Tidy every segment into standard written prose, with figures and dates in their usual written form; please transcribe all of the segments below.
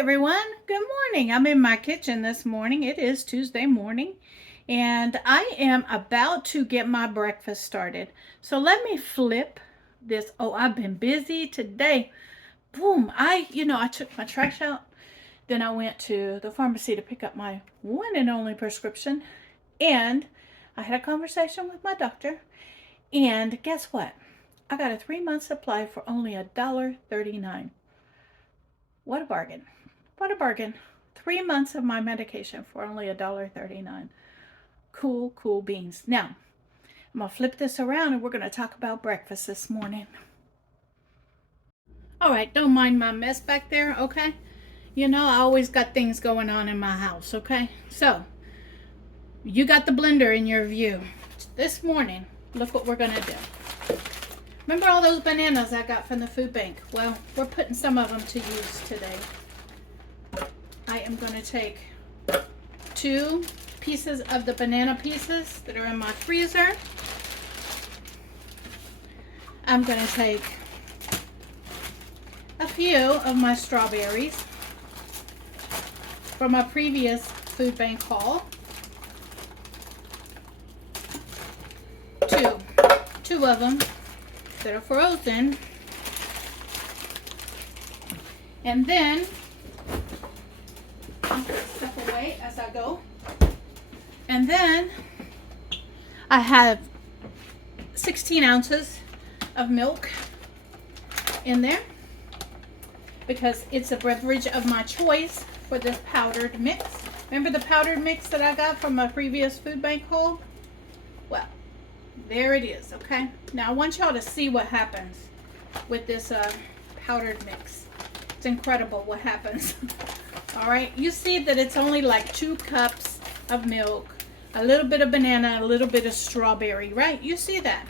everyone. Good morning. I'm in my kitchen this morning. It is Tuesday morning and I am about to get my breakfast started. So let me flip this. Oh, I've been busy today. Boom. I took my trash out. Then I went to the pharmacy to pick up my one and only prescription. And I had a conversation with my doctor. And guess what? I got a 3-month supply for only $1.39. What a bargain. What a bargain. 3 months of my medication for only $1.39. Cool, cool beans. Now, I'm going to flip this around and we're going to talk about breakfast this morning. All right, don't mind my mess back there, okay? You know, I always got things going on in my house, okay? So, you got the blender in your view. This morning, look what we're going to do. Remember all those bananas I got from the food bank? Well, we're putting some of them to use today. I am going to take 2 pieces of the banana pieces that are in my freezer. I'm going to take a few of my strawberries from my previous food bank haul. Two of them that are frozen. And then I'll step away as I go. And then I have 16 ounces of milk in there because it's a beverage of my choice for this powdered mix. Remember the powdered mix that I got from my previous food bank haul? Well, there it is, okay? Now I want y'all to see what happens with this powdered mix. It's incredible what happens. All right, you see that it's only like 2 cups of milk, a little bit of banana, a little bit of strawberry, right? You see that.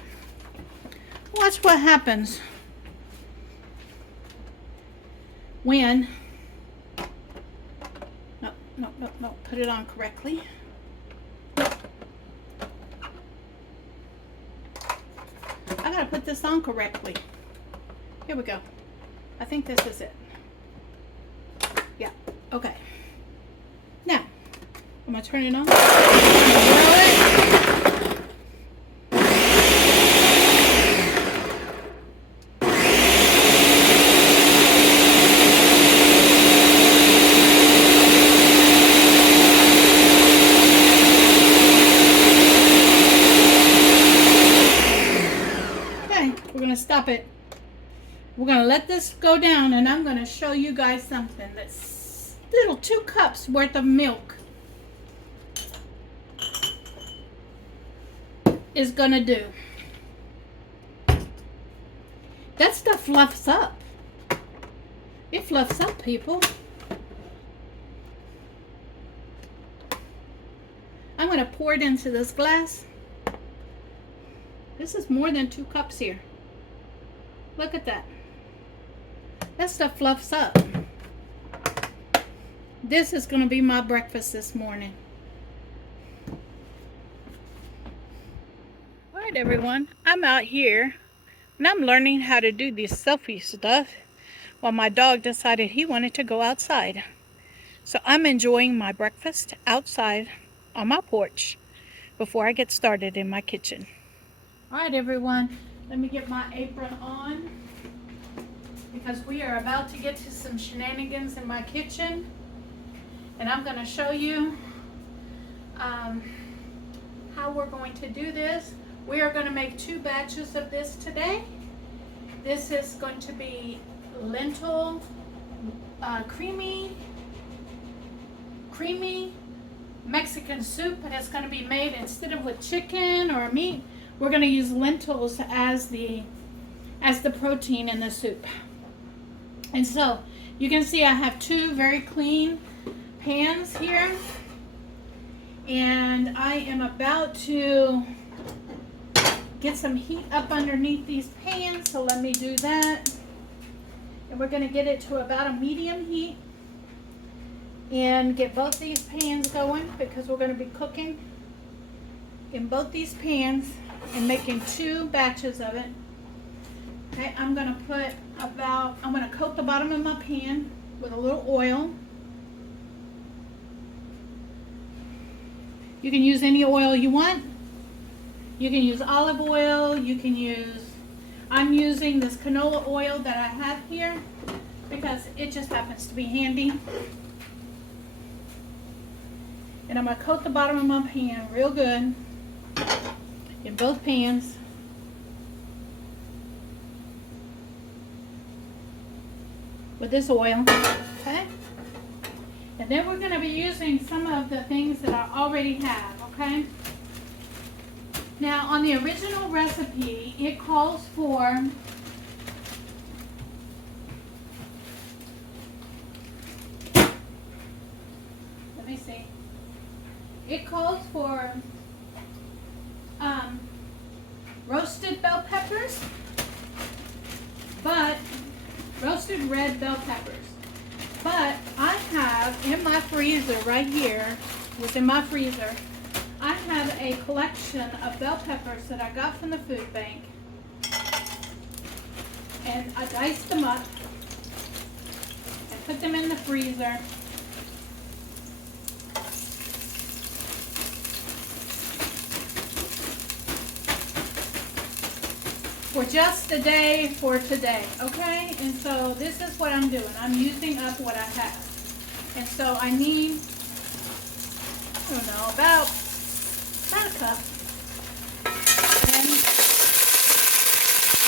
Watch what happens when, no, put it on correctly. I gotta put this on correctly. Here we go. I think this is it. Yeah, okay. Now, I'm gonna turn it on. We're going to stop it. We're going to let this go down and I'm going to show you guys something that's little 2 cups worth of milk is going to do. That stuff fluffs up. It fluffs up, people. I'm going to pour it into this glass. This is more than 2 cups here. Look at that. That stuff fluffs up. This is going to be my breakfast this morning. All right, everyone. I'm out here and I'm learning how to do this selfie stuff while my dog decided he wanted to go outside. So I'm enjoying my breakfast outside on my porch before I get started in my kitchen. All right, everyone. Let me get my apron on because we are about to get to some shenanigans in my kitchen. And I'm going to show you how we're going to do this. We are going to make 2 batches of this today. This is going to be lentil, creamy Mexican soup. And it's going to be made instead of with chicken or meat. We're going to use lentils as the protein in the soup. And so you can see I have 2 very clean pans here. And I am about to get some heat up underneath these pans. So let me do that. And we're going to get it to about a medium heat. And get both these pans going because we're going to be cooking in both these pans and making 2 batches of it. Okay, I'm going to coat the bottom of my pan with a little oil. You can use any oil you want. You can use olive oil. You can use, I'm using this canola oil that I have here because it just happens to be handy. And I'm going to coat the bottom of my pan real good in both pans. With this oil, okay? And then we're going to be using some of the things that I already have, okay? Now, on the original recipe, it calls for let me see. It calls for roasted bell peppers, but roasted red bell peppers. But I have in my freezer right here, was in my freezer, I have a collection of bell peppers that I got from the food bank. And I diced them up and put them in the freezer. For just a day for today, okay? And so this is what I'm doing. I'm using up what I have. And so I need, I don't know, about a cup. And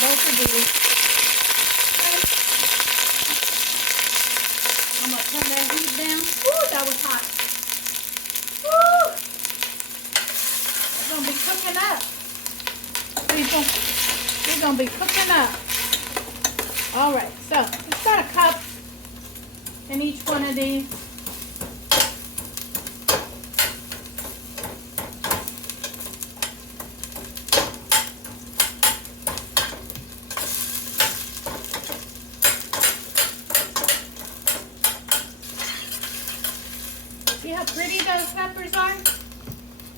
both of these. Okay. I'm going to turn that heat down. Ooh, that was hot. Woo! It's going to be cooking up, people. We're going to be cooking up. All right, so it's got a cup in each one of these. See how pretty those peppers are?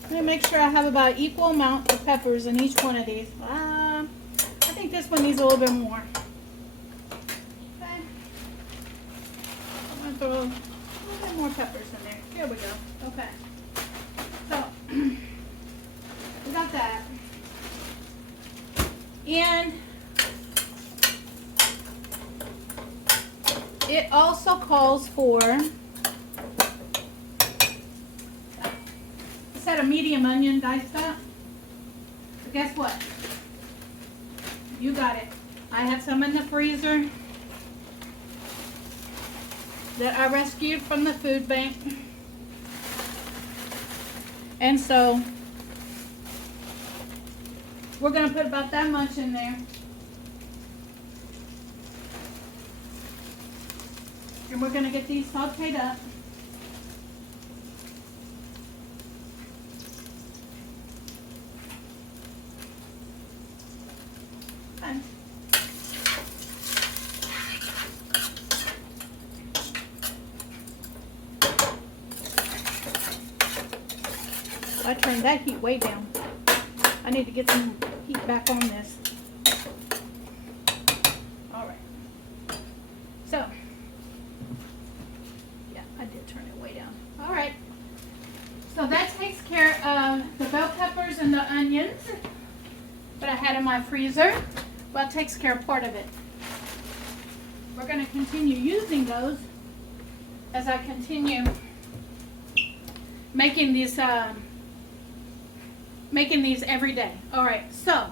Let me make sure I have about equal amount of peppers in each one of these. I think this one needs a little bit more. Okay. I'm going to throw a little bit more peppers in there. Here we go. Okay. So, we got that. And it also calls for a set of medium onion diced up. So guess what? You got it. I have some in the freezer that I rescued from the food bank. And so we're going to put about that much in there. And we're going to get these sauteed up. I turned that heat way down. I need to get some heat back on this. All right. So, yeah, I did turn it way down. All right. So that takes care of the bell peppers and the onions that I had in my freezer. Well, it takes care of part of it. We're going to continue using those as I continue making these every day. All right, so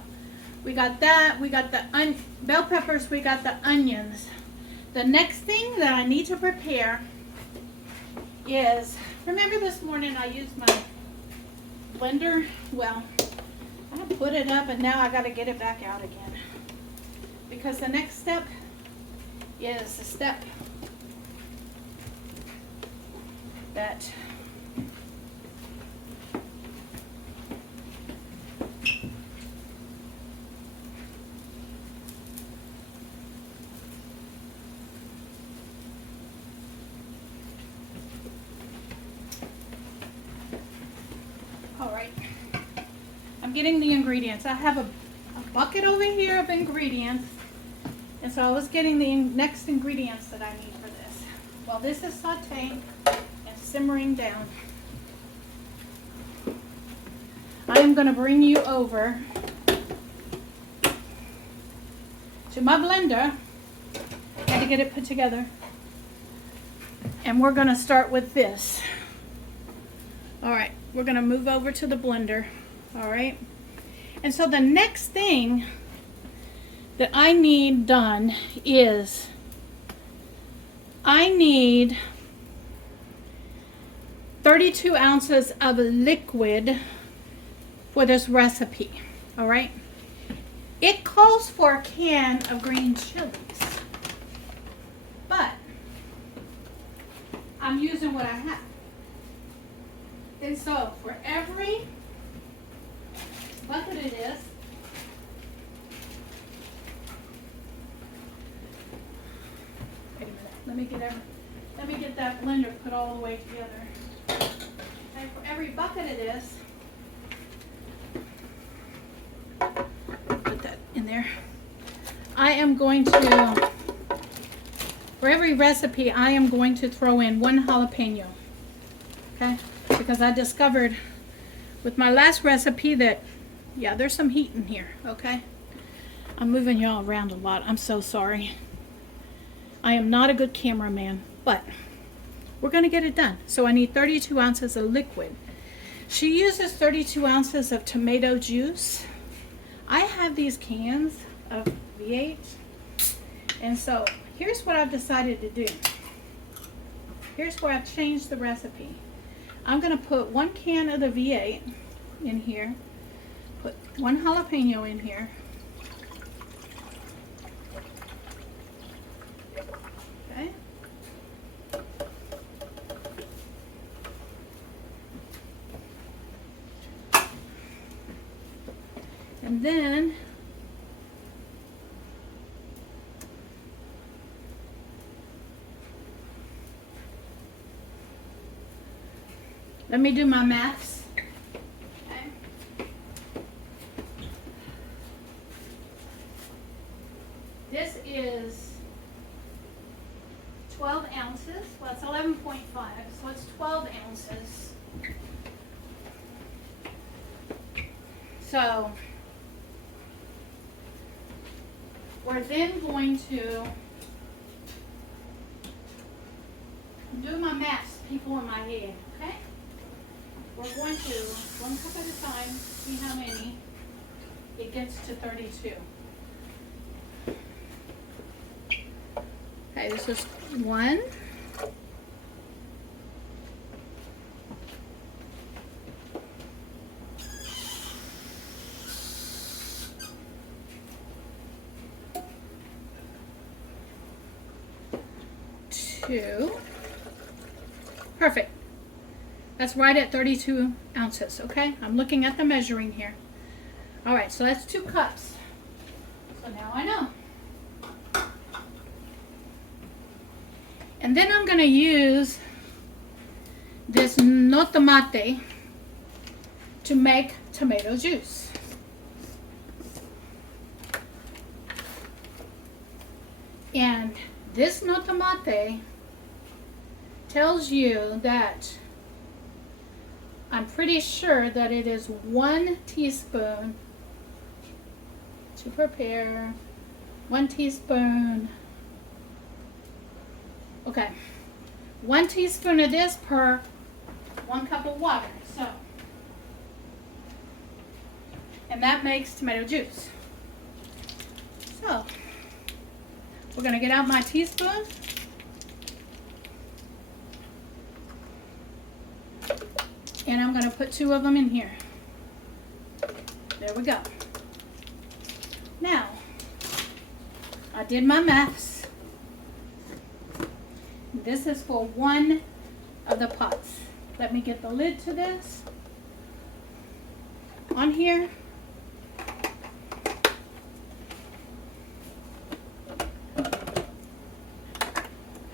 we got that. We got the bell peppers. We got the onions. The next thing that I need to prepare is, remember this morning I used my blender? Well, I put it up and now I got to get it back out again. Because the next step is the step that I'm getting the ingredients. I have a bucket over here of ingredients, and so I was getting the next ingredients that I need for this. while this is sauteing and simmering down, I am going to bring you over to my blender and to get it put together. And we're going to start with this. All right, we're going to move over to the blender. All right. And so the next thing that I need done is I need 32 ounces of liquid for this recipe. All right. It calls for a can of green chilies, but I'm using what I have. And so for every bucket it is, wait a minute, let me get that blender put all the way together. And for every bucket it is, put that in there. I am going to, for every recipe, I am going to throw in 1 jalapeno. Okay? Because I discovered with my last recipe that, yeah, there's some heat in here, okay? I'm moving y'all around a lot. I'm so sorry. I am not a good cameraman, but we're going to get it done. So I need 32 ounces of liquid. She uses 32 ounces of tomato juice. I have these cans of V8, and so here's what I've decided to do. Here's where I've changed the recipe. I'm going to put 1 can of the V8 in here, put 1 jalapeno in here, okay, and then let me do my maths. Okay. This is 12 ounces. Well, it's 11.5, so it's 12 ounces. So we're then going to do my maths, people in my head, okay? We're going to, 1 cup at a time, see how many it gets to 32. Okay, this is 1. 2. Perfect. That's right at 32 ounces, okay? I'm looking at the measuring here. All right, so that's 2 cups. So now I know. And then I'm going to use this no tomate to make tomato juice. And this no tomate tells you that I'm pretty sure that it is 1 teaspoon to prepare. 1 teaspoon. Okay. 1 teaspoon of this per 1 cup of water. So, and that makes tomato juice. So, we're going to get out my teaspoon. And I'm going to put 2 of them in here. There we go. Now, I did my maths. This is for 1 of the pots. Let me get the lid to this. On here.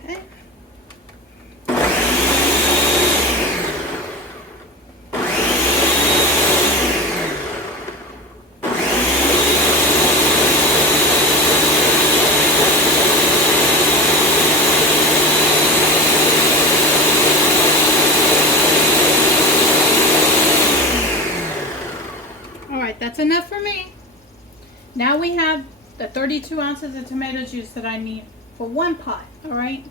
Okay. That's enough for me. Now we have the 32 ounces of tomato juice that I need for one pot, all right?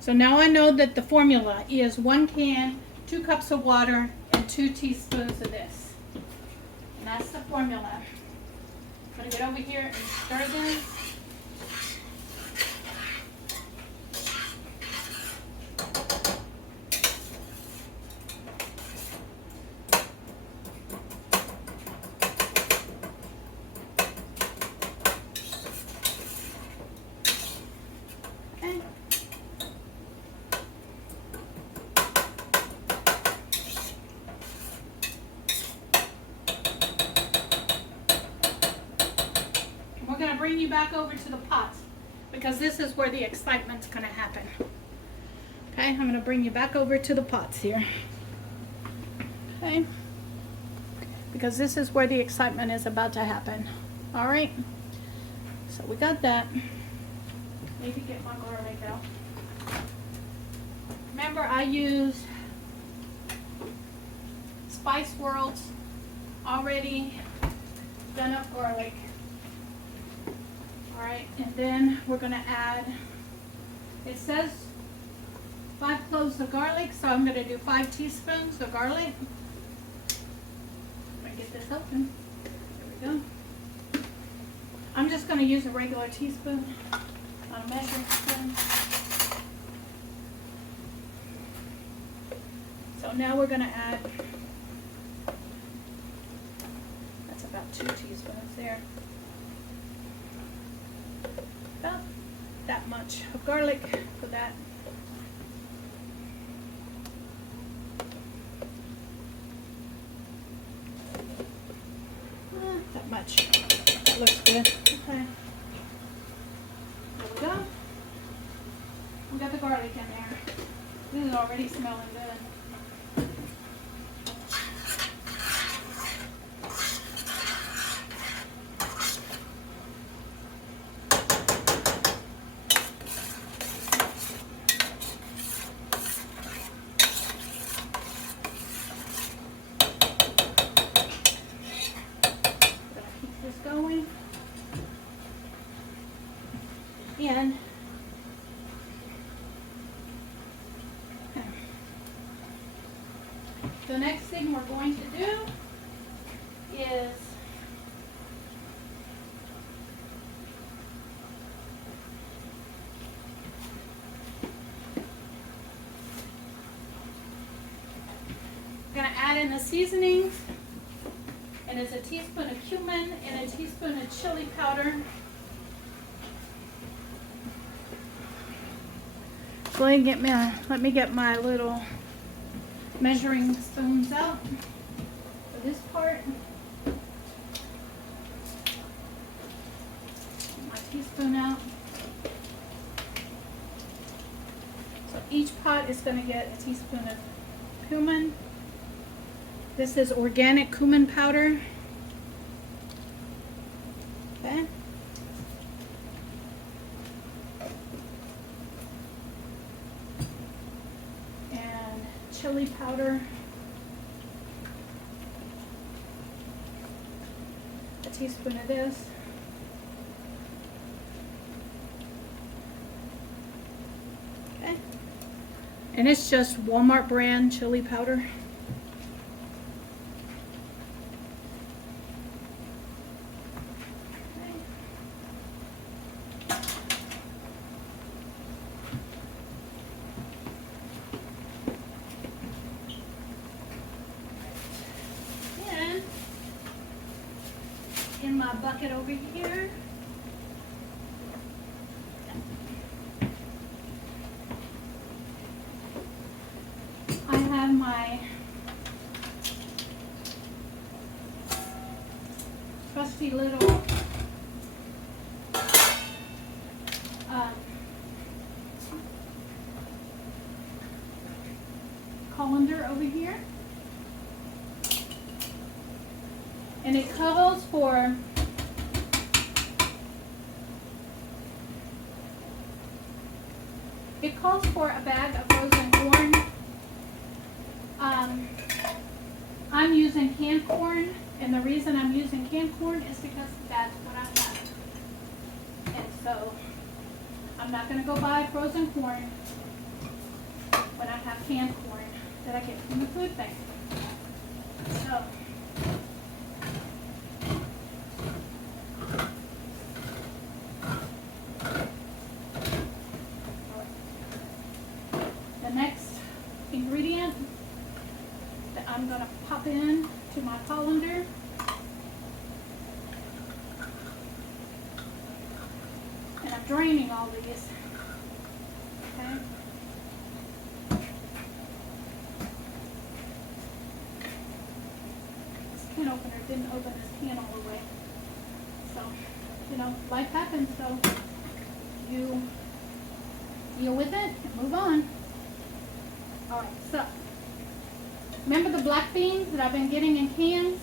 So now I know that the formula is 1 can, 2 cups of water, and 2 teaspoons of this. And that's the formula. I'm gonna get over here and stir this. We're going to bring you back over to the pots because this is where the excitement's going to happen. Okay, I'm going to bring you back over to the pots here. Okay, because this is where the excitement is about to happen. All right, so we got that. Maybe get my garlic out. Remember, I used Spice World's already done up garlic. All right, and then we're going to add, it says 5 cloves of garlic, so I'm going to do 5 teaspoons of garlic. Let me get this open. There we go. I'm just going to use a regular teaspoon, not a measuring spoon. So now we're going to add, that's about 2 teaspoons there. About that much of garlic for that. That much. That looks good. Okay. There we go. We got the garlic in there. This is already smelling good. Going and the next thing we're going to do is we're going to add in the seasonings. And it's a teaspoon of cumin and a teaspoon of chili powder. So let me get my little measuring spoons out for this part. Get my teaspoon out. So each pot is going to get a teaspoon of cumin. This is organic cumin powder. Okay. And chili powder. A teaspoon of this. Okay. And it's just Walmart brand chili powder. In my bucket over here, I have my trusty little colander over here. And it calls for a bag of frozen corn. I'm using canned corn. And the reason I'm using canned corn is because that's what I have. And so I'm not going to go buy frozen corn when I have canned corn that I get from the food bank. So the next ingredient that I'm going to pop in to my colander and I'm draining all these. Okay. This can opener didn't open this can all the way. So, you know, life happens, so you deal with it and move on. Alright, so remember the black beans that I've been getting in cans?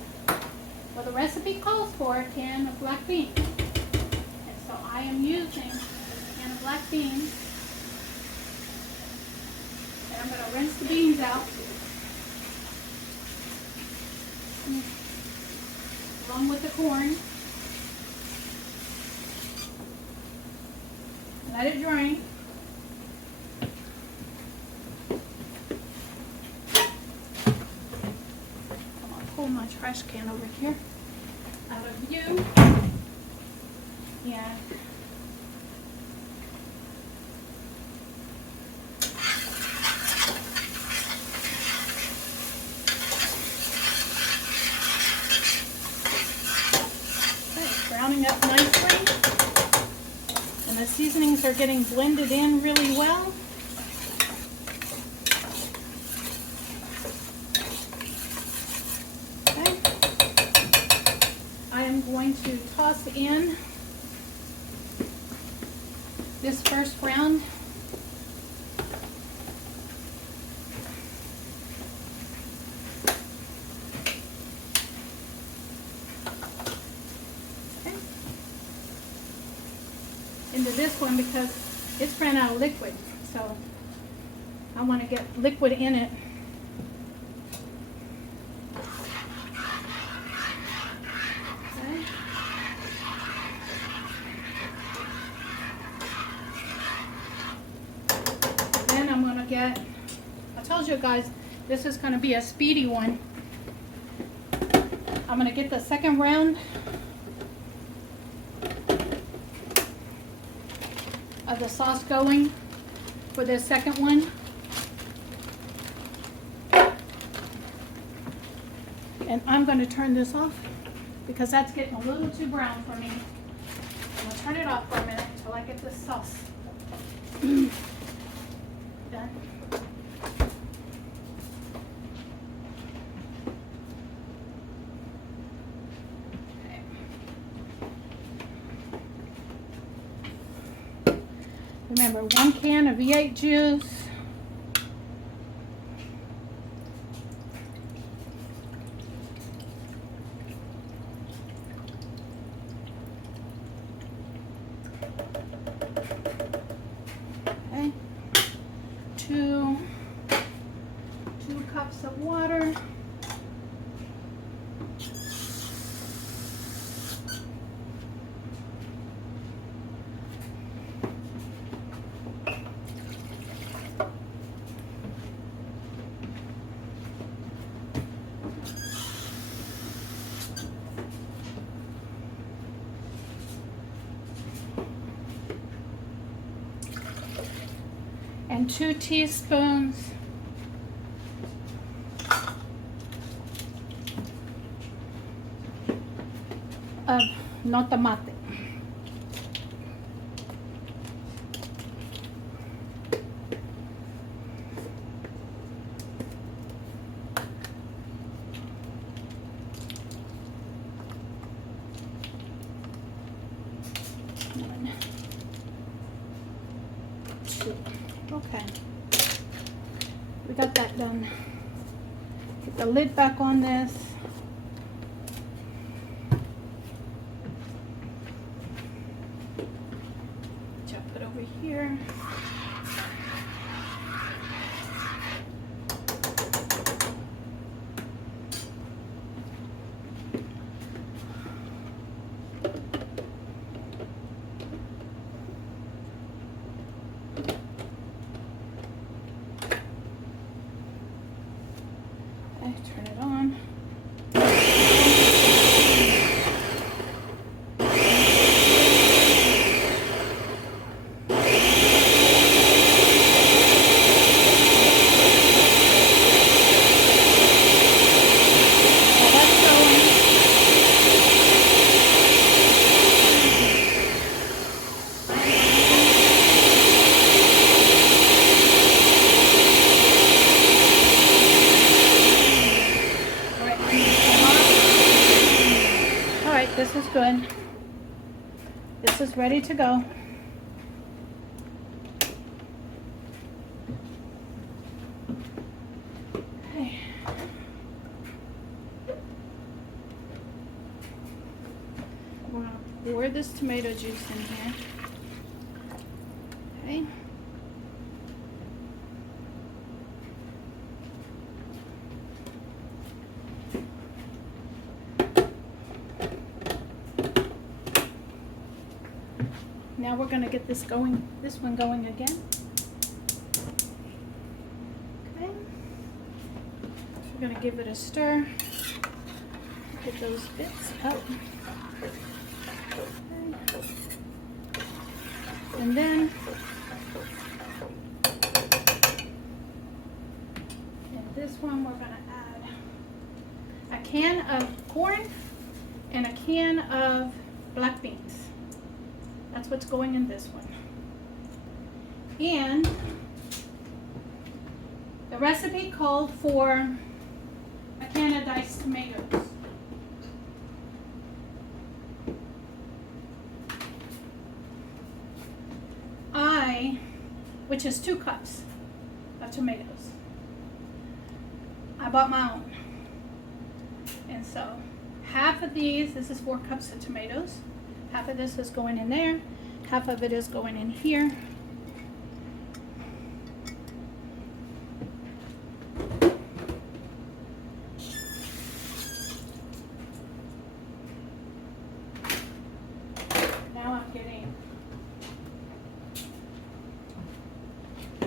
Well, the recipe calls for a can of black beans. And so I am using this can of black beans. And I'm going to rinse the beans out. Along with the corn. Let it drain. Pull my trash can over here out of view. Yeah. Okay, browning up nicely. And the seasonings are getting blended in really well. Going to toss in this first round into this one because it's ran out of liquid, so I want to get liquid in it. I told you guys this is going to be a speedy one. I'm going to get the second round of the sauce going for this second one. And I'm going to turn this off because that's getting a little too brown for me. I'm going to turn it off for a minute until I get this sauce done. Remember, 1 can of V8 juice. Okay. 2 cups of water. And 2 teaspoons of no tomate. Okay, we got that done. Get the lid back on this. Which I'll put over here. Okay, turn it on. This is good. This is ready to go. Okay. We're going to pour this tomato juice in here. Okay. Now we're going to get this one going again. Okay. We're going to give it a stir. Get those bits out. Okay. And then in this one we're going to add a can of corn and a can of black beans. That's what's going in this one. And the recipe called for a can of diced tomatoes. Which is 2 cups of tomatoes. I bought my own. And so half of these, this is 4 cups of tomatoes. Half of this is going in there. Half of it is going in here. Now I'm getting a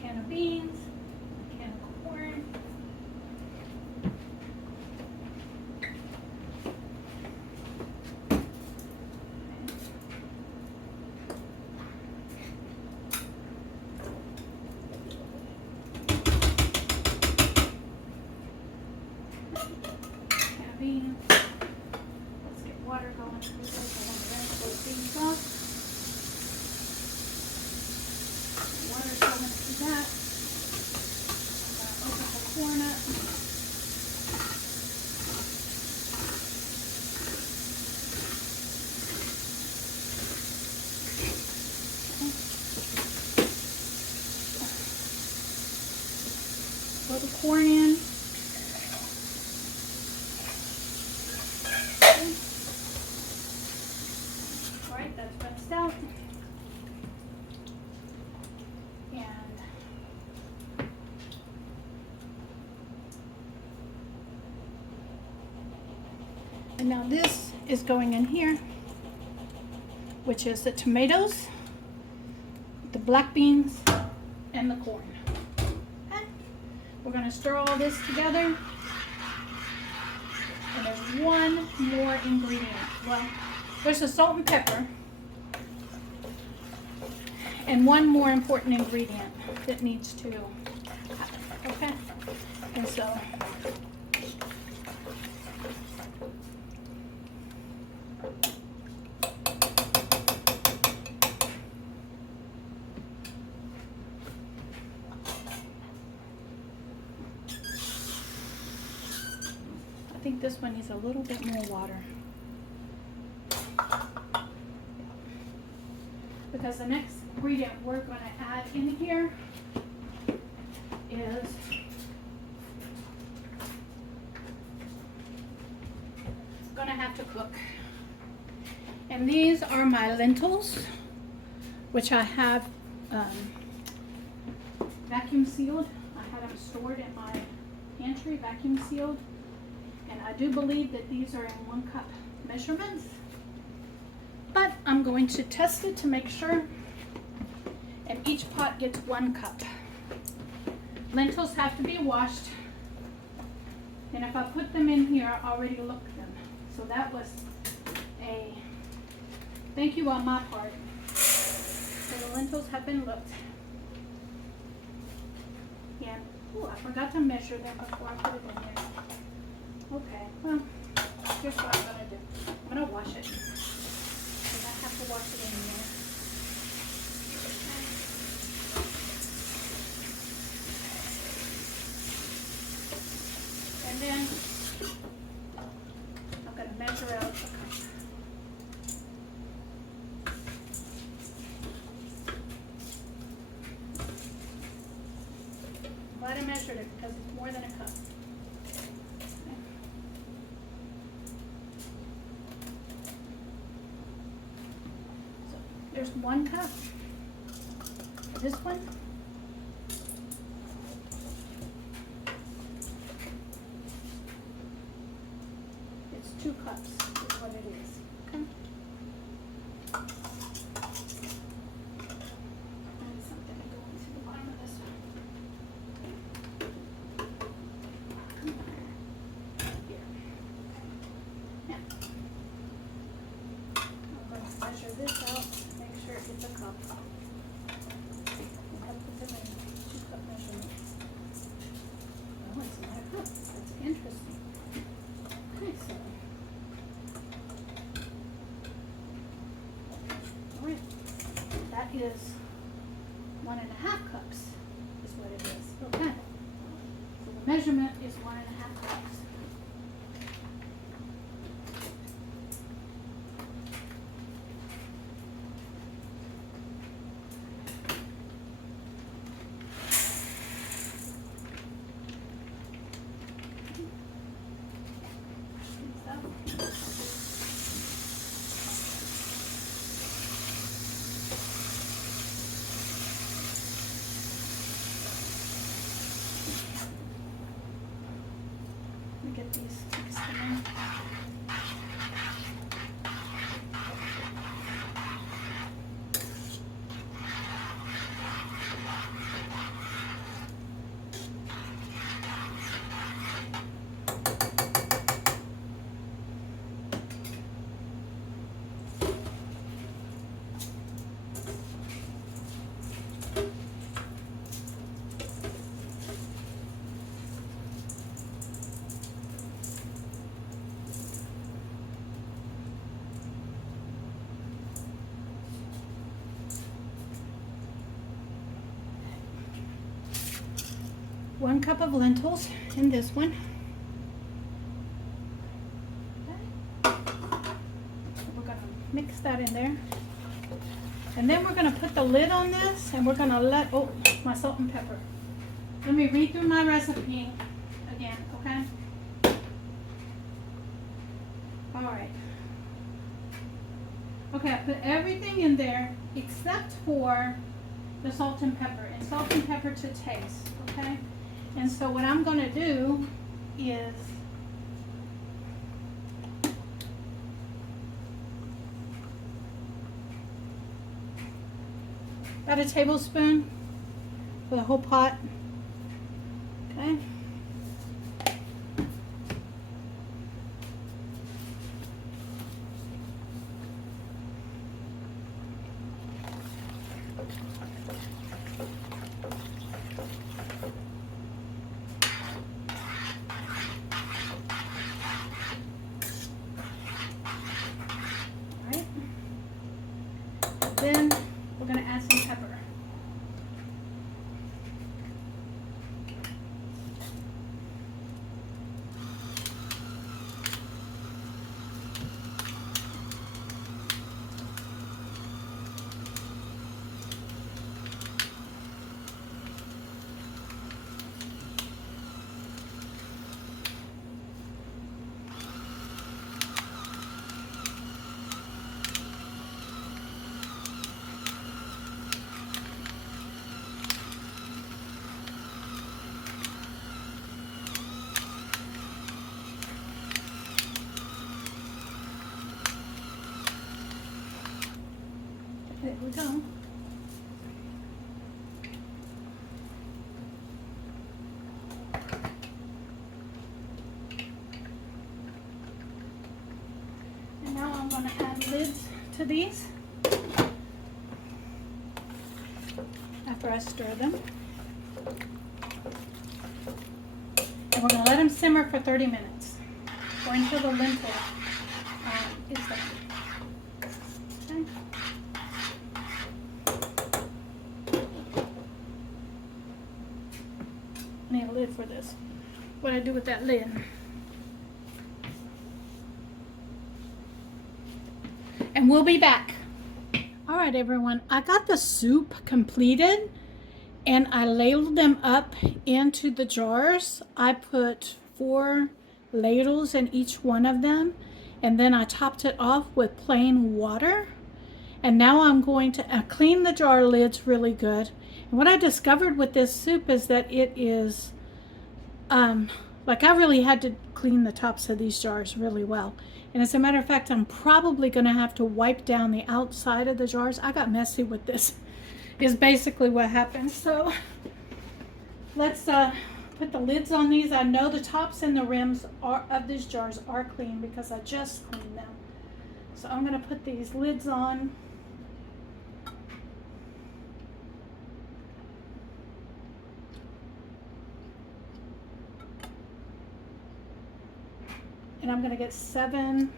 can of beans, a can of corn. Beans. Let's get water going through this. I want to rinse those beans off. Water's going through that. I'm going to open the corn up. Throw the corn in. That's rinsed out. And now this is going in here, which is the tomatoes, the black beans, and the corn. Okay. We're going to stir all this together. And there's one more ingredient. Well, there's the salt and pepper. And one more important ingredient that needs to happen, okay? And so, I think this one needs a little bit more water. Because the next ingredient we're going to add in here is going to have to cook. And these are my lentils, which I have vacuum sealed. I had them stored in my pantry, vacuum sealed. And I do believe that these are in 1 cup measurements. But I'm going to test it to make sure. And each pot gets 1 cup. lentils have to be washed. And if I put them in here, I already looked them. So that was a thank you on my part. So the lentils have been looked. And, oh, I forgot to measure them before I put it in there. Okay, well, here's what I'm going to do. I'm going to wash it. Because I have to wash it in there. And then I'm going to measure out a cup. I'm glad I measured it because it's more than a cup. Okay. So there's 1 cup. This one. It's 2 cups is what it is. Okay. And something to go into the bottom of this one. Here. Now, I'm going to measure this out, make sure it's a cup. And I put them in 2-cup measurements. Oh, it's not a cup. That's interesting. Okay, so. Alright, that is 1.5 cups is what it is. Okay, so the measurement is 1.5 cups. Get these mixed in. One cup of lentils in this one. Okay. We're going to mix that in there. And then we're going to put the lid on this and we're going to let, oh, my salt and pepper. Let me read through my recipe again, okay? All right. Okay, I put everything in there except for the salt and pepper, and salt and pepper to taste, okay? And so what I'm going to do is about a tablespoon for the whole pot, okay? Then we're going to add some pepper. There we go. to these after I stir them. And we're going to let them simmer for 30 minutes or until the lentil is done. Okay. I need a lid for this. What do I do with that lid? And we'll be back. All right, everyone. I got the soup completed and I ladled them up into the jars. I put 4 ladles in each one of them, and then I topped it off with plain water. And now I'm going to clean the jar lids really good. And what I discovered with this soup is that it is, like I really had to clean the tops of these jars really well. And as a matter of fact, I'm probably going to have to wipe down the outside of the jars. I got messy with this, is basically what happened. So let's put the lids on these. I know the tops and the rims of these jars are clean because I just cleaned them. So I'm going to put these lids on. And I'm going to get 7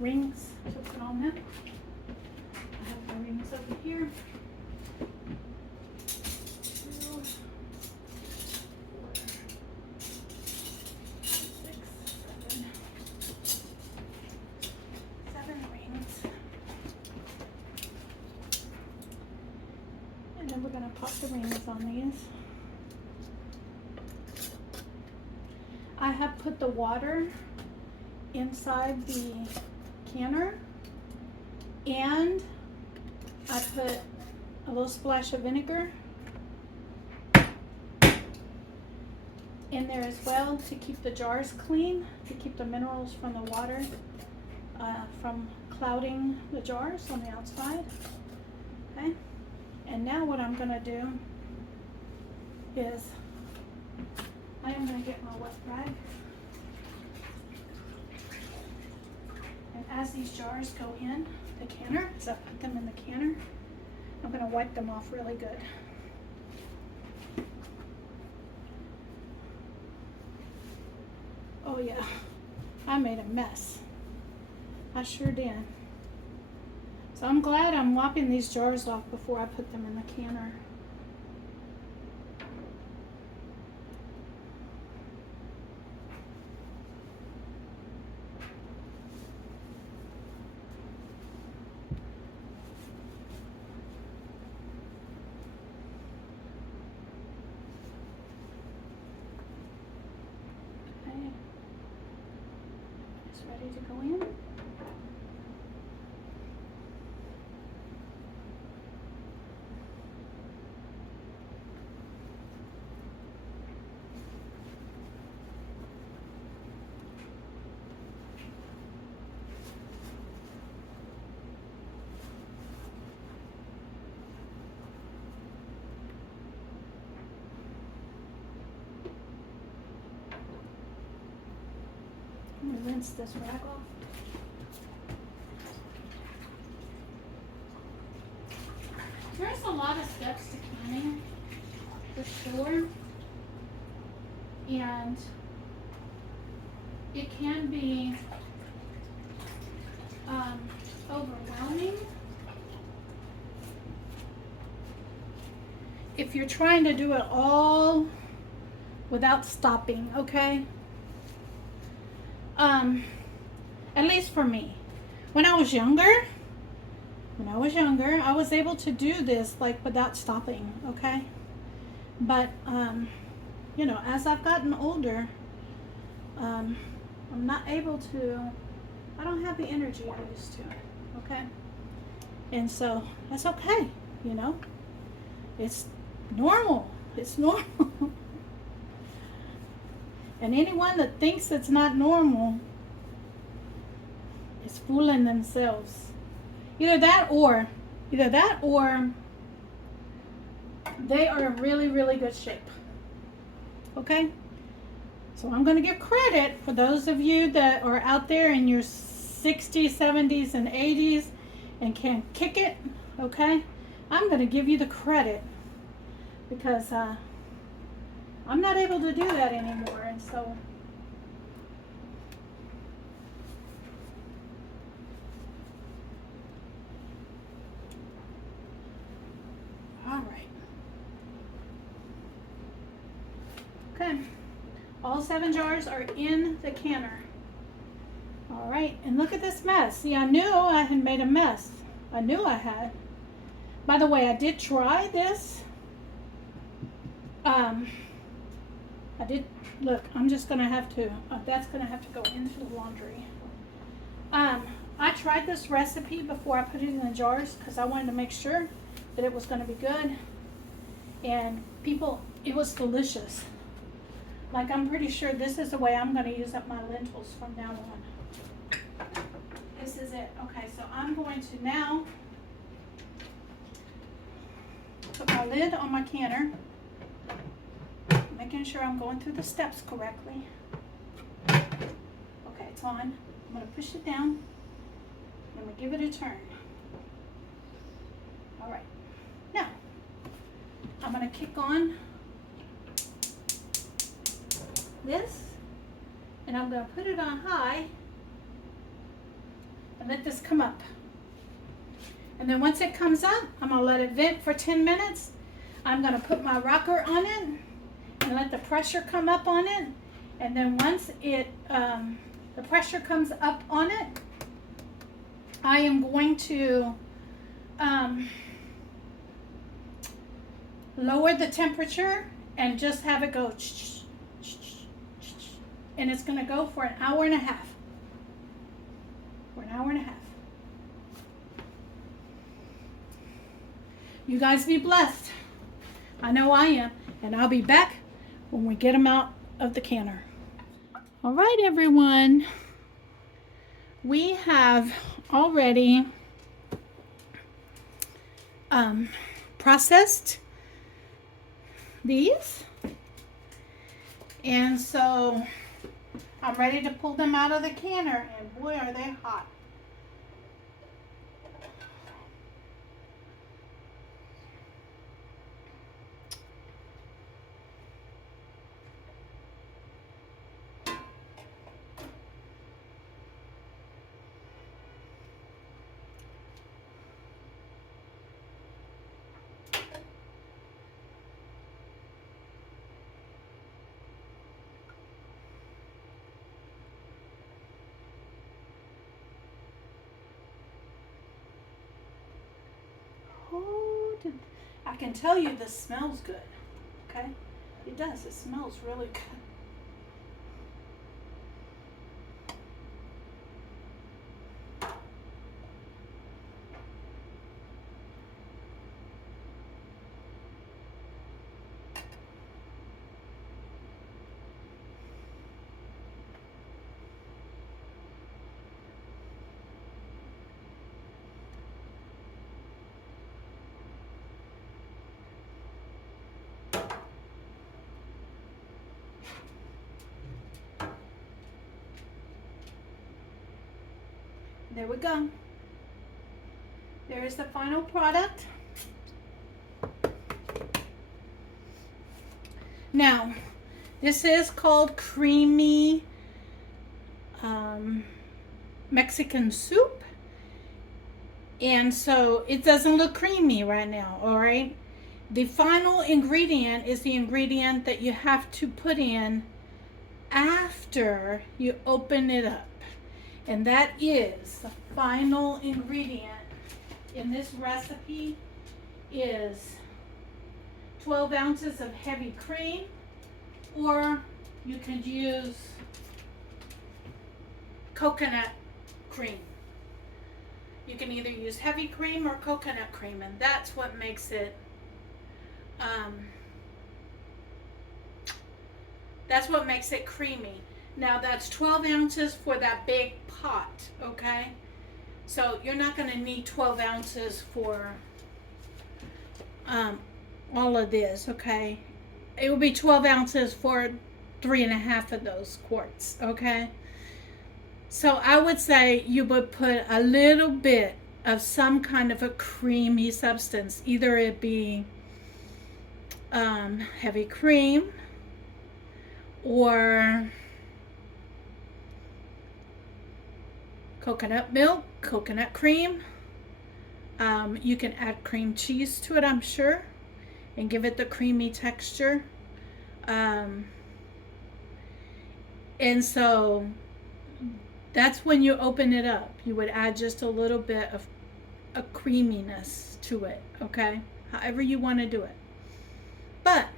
rings to put on them. I have my rings over here. 2, 4, 6, 7 rings. And then we're going to pop the rings on these. I have put the water inside the canner, and I put a little splash of vinegar in there as well to keep the jars clean, to keep the minerals from the water from clouding the jars on the outside. Okay, and now what I'm going to do is I am going to get my wet rag, and as these jars go in the canner, as I put them in the canner, I'm going to wipe them off really good. Oh yeah, I made a mess. I sure did. So I'm glad I'm wiping these jars off before I put them in the canner. Ready to go in. I'm going to rinse this rag off. There's a lot of steps to canning, for sure, and it can be overwhelming if you're trying to do it all without stopping, okay? At least for me. When I was younger, I was able to do this like without stopping, okay? But, you know, as I've gotten older, I'm not able to, I don't have the energy I used to, okay? And so that's okay, you know? It's normal. It's normal. And anyone that thinks it's not normal is fooling themselves. Either that or they are in really, really good shape. Okay? So I'm going to give credit for those of you that are out there and you're 60s, 70s, and 80s and can kick it, okay? I'm going to give you the credit because I'm not able to do that anymore, and so all right. Okay. All 7 jars are in the canner. All right, and look at this mess. See, I knew I had made a mess. I knew I had. By the way, I did try this. I did, look, I'm just gonna have to, that's gonna have to go into the laundry. I tried this recipe before I put it in the jars because I wanted to make sure that it was gonna be good. And people, it was delicious. Like, I'm pretty sure this is the way I'm gonna use up my lentils from now on. This is it. Okay, so I'm going to now put my lid on my canner, making sure I'm going through the steps correctly. Okay, it's on. I'm going to push it down. I'm going to give it a turn. All right. Now, I'm going to kick on this, and I'm going to put it on high and let this come up. And then once it comes up, I'm going to let it vent for 10 minutes. I'm going to put my rocker on it and let the pressure come up on it. And then once it, the pressure comes up on it, I am going to lower the temperature and just have it go, and it's going to go for an hour and a half. For an hour and a half. You guys be blessed. I know I am. And I'll be back when we get them out of the canner. All right, everyone. We have already processed these. And so I'm ready to pull them out of the canner. And boy, are they hot. I can tell you this smells good, okay? It does, it smells really good. There we go. There is the final product. Now, this is called Creamy Mexican Soup. And so it doesn't look creamy right now, all right? The final ingredient is the ingredient that you have to put in after you open it up. And that is the final ingredient in this recipe is 12 ounces of heavy cream, or you could use coconut cream. You can either use heavy cream or coconut cream, and that's what makes it creamy. Now that's 12 ounces for that big pot, okay? So you're not going to need 12 ounces for all of this, okay? It will be 12 ounces for 3.5 of those quarts, okay? So I would say you would put a little bit of some kind of a creamy substance, either it be heavy cream or coconut milk, coconut cream. You can add cream cheese to it, I'm sure, and give it the creamy texture. Um, and so that's when you open it up. You would add just a little bit of a creaminess to it, okay? However you want to do it. But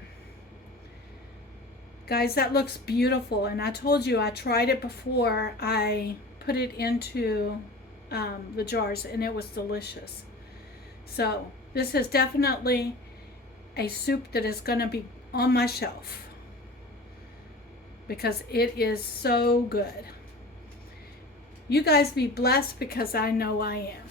guys, that looks beautiful, and I told you I tried it before I put it into the jars, and it was delicious. So this is definitely a soup that is going to be on my shelf because it is so good. You guys be blessed because I know I am.